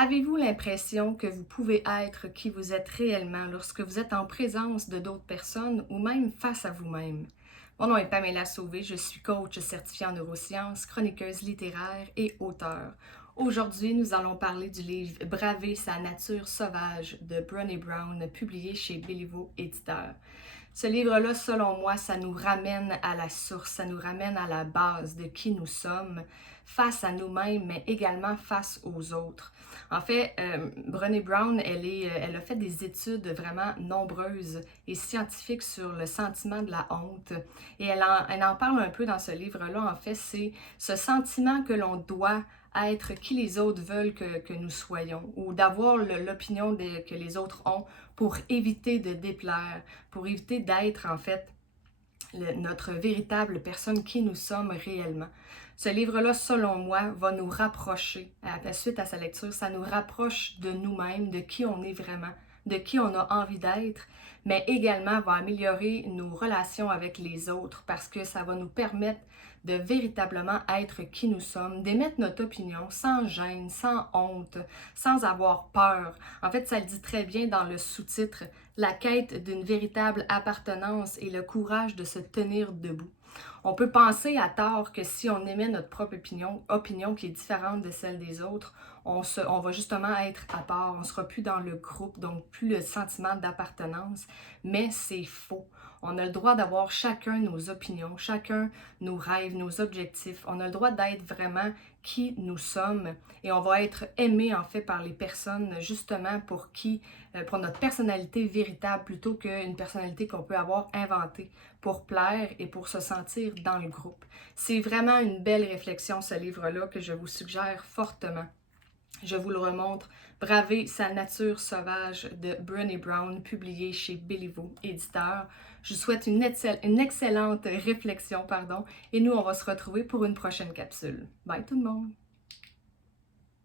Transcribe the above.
Avez-vous l'impression que vous pouvez être qui vous êtes réellement lorsque vous êtes en présence de d'autres personnes ou même face à vous-même? Mon nom est Pamela Sauvé, je suis coach certifiée en neurosciences, chroniqueuse littéraire et auteure. Aujourd'hui, nous allons parler du livre Braver sa nature sauvage de Brené Brown, publié chez Béliveau Éditeur. Ce livre-là, selon moi, ça nous ramène à la source, ça nous ramène à la base de qui nous sommes, face à nous-mêmes, mais également face aux autres. En fait, Brené Brown, elle a fait des études vraiment nombreuses et scientifiques sur le sentiment de la honte. Et elle en parle un peu dans ce livre-là. En fait, c'est ce sentiment que l'on doit être qui les autres veulent que nous soyons, ou d'avoir l'opinion que les autres ont pour éviter de déplaire, pour éviter d'être en fait notre véritable personne qui nous sommes réellement. Ce livre-là, selon moi, va nous rapprocher, suite à sa lecture, ça nous rapproche de nous-mêmes, de qui on est vraiment, de qui on a envie d'être, mais également va améliorer nos relations avec les autres parce que ça va nous permettre de véritablement être qui nous sommes, d'émettre notre opinion sans gêne, sans honte, sans avoir peur. En fait, ça le dit très bien dans le sous-titre, la quête d'une véritable appartenance et le courage de se tenir debout. On peut penser à tort que si on émet notre propre opinion qui est différente de celle des autres, on va justement être à part, on ne sera plus dans le groupe, donc plus le sentiment d'appartenance, mais c'est faux. On a le droit d'avoir chacun nos opinions, chacun nos rêves, nos objectifs. On a le droit d'être vraiment qui nous sommes et on va être aimé en fait par les personnes justement pour notre personnalité véritable plutôt qu'une personnalité qu'on peut avoir inventée pour plaire et pour se sentir dans le groupe. C'est vraiment une belle réflexion ce livre-là que je vous suggère fortement. Je vous le remontre, Braver sa nature sauvage de Brené Brown, publié chez Béliveau Éditeur. Je vous souhaite une excellente réflexion, et nous, on va se retrouver pour une prochaine capsule. Bye tout le monde!